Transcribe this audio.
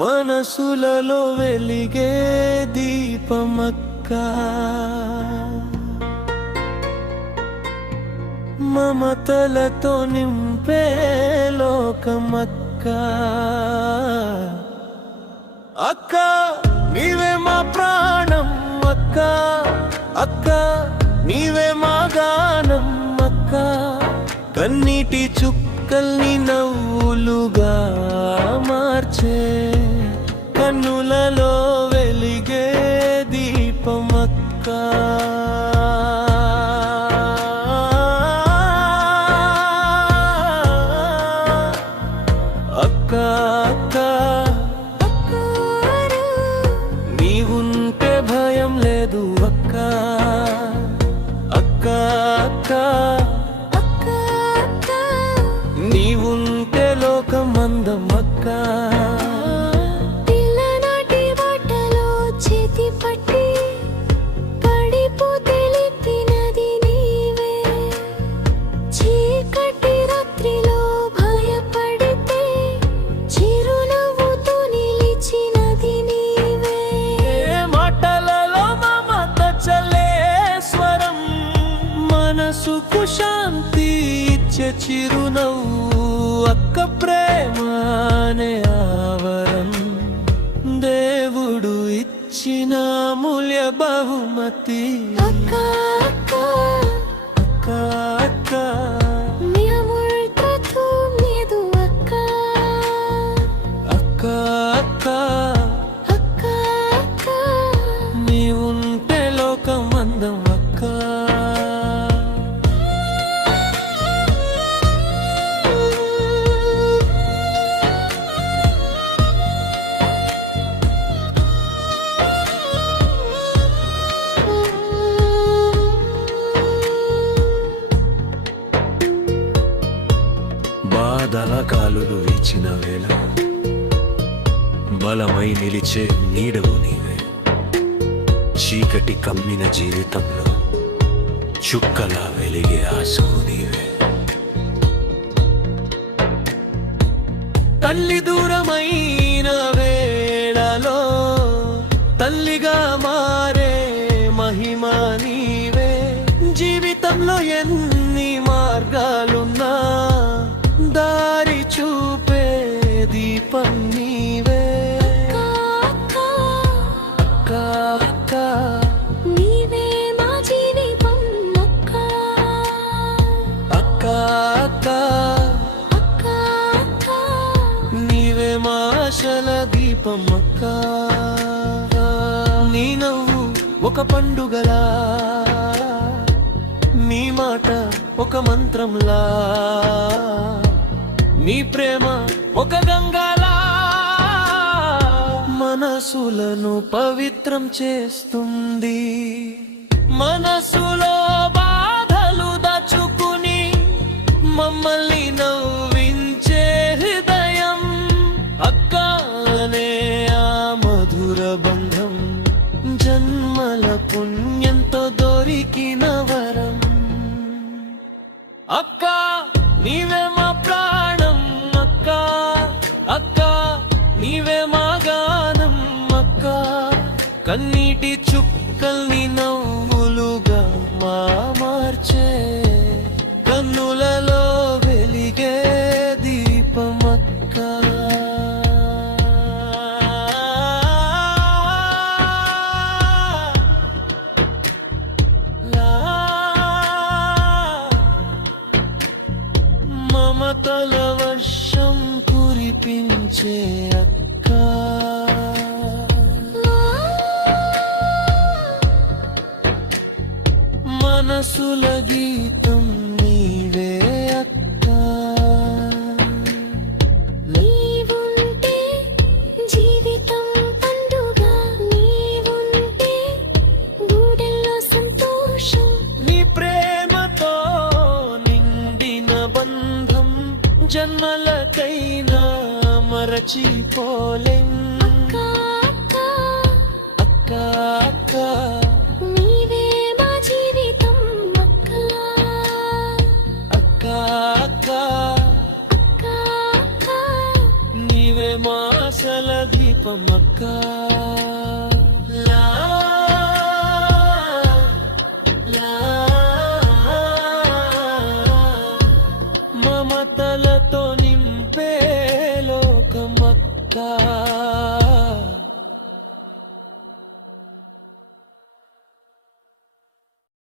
మనసులలో వెలిగే దీపమక్క, మమతలతో నింపే లోకమక్క. అక్క నీవే మా ప్రాణం అక్క, అక్క నీవే మా గానం అక్క. కన్నీటి చుక్కల్ని నవ్వులుగా మార్చే కన్నులలో వెలిగే దీపమక్క. అక్క అక్క నీవుంటే భయం లేదు అక్క, అక్క అక్క నీవుంటే లోకం అందం అక్క. పిల్లనాటి బట్టలో చేతి పట్టి కడిపు తెలిపినది నీవే. చీకటి రాత్రిలో భయపడితే చిరునవ్వుతో నిలిచినది నీవే. మాటలలో మమత చల్లే స్వరం, మనసుకు శాంతి ఇచ్చే చిరునవ్వు అక్క. ప్రేమనే ఆవరం, దేవుడు ఇచ్చిన అమూల్య బహుమతి అక్క అక్క అక్క అక్క. మీ అమృతతో నీదు అక్క, అక్క అక్క అక్క అక్క నీవుంటే లోకం అందం అక్క. బాధల కాలులు వీచిన వేళ బలమై నిలిచే నీడవు నీవే. చీకటి కమ్మిన జీవితంలో చుక్కలా వెలిగే ఆశవు నీవే. తల్లి దూరమైన వేళలో తల్లిగా మారే మహిమ నీవే. జీవితంలో ఎన్ని మార్గాలున్నా దారి చూపే దీపం నీవే. అక్క అక్క అక్క నీవే మా జీవితం అక్క, అక్క అక్క అక్క అక్క నీవే మా ఆశల దీపం అక్క. నీ నవ్వు ఒక పండుగలా, నీ మాట ఒక మంత్రంలా, నీ ప్రేమ ఒక గంగలా మనసులను పవిత్రం చేస్తుంది. మనసులో బాధలు దాచుకుని మమ్మల్ని నవ్వించే హృదయం అక్క అనే ఆ మధుర బంధం, జన్మల పుణ్యంతో దొరికిన వరం. అక్క నీవే మా ప్రాణం అక్క, అక్క నీవే మా గానం అక్క. కన్నీటి చుక్కల్ని నవ్వులుగా మార్చే కన్నులలో వెలిగే దీపమక్క. మమతల వర్షం కురిపించే అక్క. మనసుల గీతం నీవే అక్క. నీవుంటే జన్మలకైనా మరచిపోలేం అక్క అక్క అక్క నీవే మా జీవితం అక్క అక్క అక్క అక్క అక్క నీవే మా ఆశల దీపం అక్క లా లా మమతల